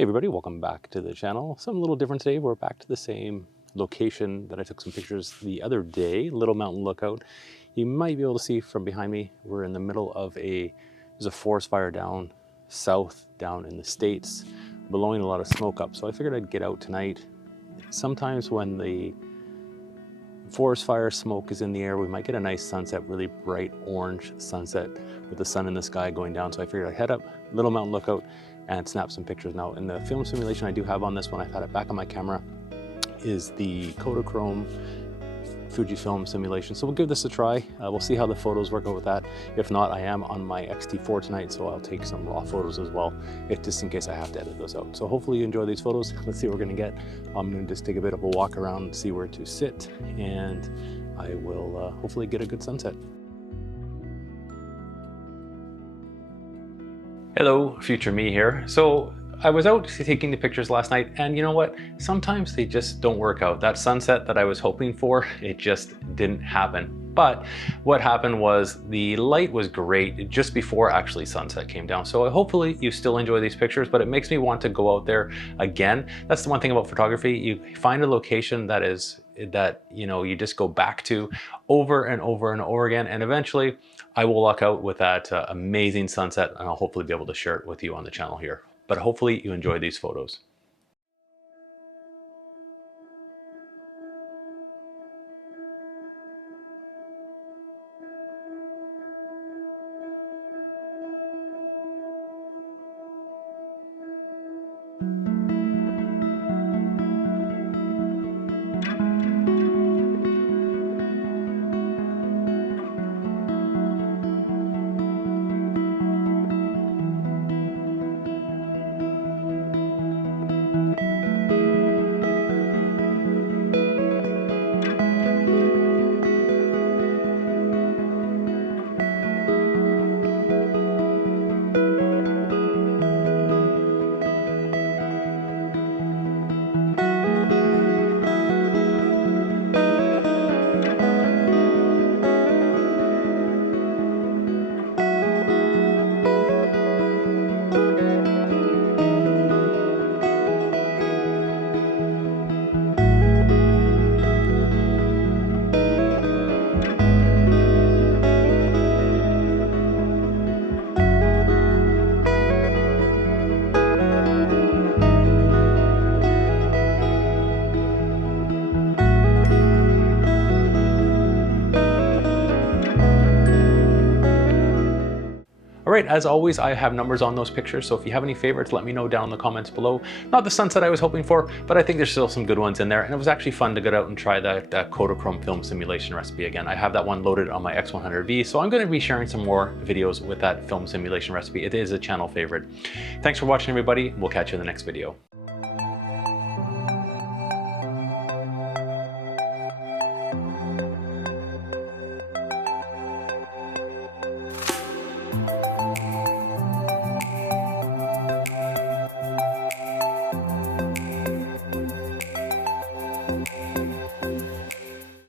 Hey everybody, welcome back to the channel. Something a little different today. We're back to the same location that I took some pictures the other day, Little Mountain Lookout. You might be able to see from behind me, we're in the middle of there's a forest fire down south, down in the States, blowing a lot of smoke up. So I figured I'd get out tonight. Sometimes when the forest fire smoke is in the air, we might get a nice sunset, really bright orange sunset with the sun in the sky going down. So I figured I'd head up Little Mountain Lookout and snap some pictures. Now in the film simulation I do have on this one, I've had it back on my camera, is the Kodachrome Fuji film simulation. So we'll give this a try. We'll see how the photos work out with that. If not, I am on my XT4 tonight, so I'll take some raw photos as well, just in case I have to edit those out. So hopefully you enjoy these photos. Let's see what we're gonna get. I'm gonna just take a bit of a walk around and see where to sit, and I will hopefully get a good sunset. Hello, future me here. So I was out taking the pictures last night, and you know what? Sometimes they just don't work out. That sunset that I was hoping for, it just didn't happen. But what happened was the light was great just before actually sunset came down. So hopefully you still enjoy these pictures, but it makes me want to go out there again. That's the one thing about photography. You find a location that you just go back to over and over and over again, and eventually I will luck out with that amazing sunset, and I'll hopefully be able to share it with you on the channel here. But hopefully you enjoy these photos. All right, as always, I have numbers on those pictures, so if you have any favorites, let me know down in the comments below. Not the sunset I was hoping for, but I think there's still some good ones in there, and it was actually fun to get out and try that Kodachrome film simulation recipe again. I have that one loaded on my X100V, so I'm going to be sharing some more videos with that film simulation recipe. It is a channel favorite. Thanks for watching, everybody. We'll catch you in the next video.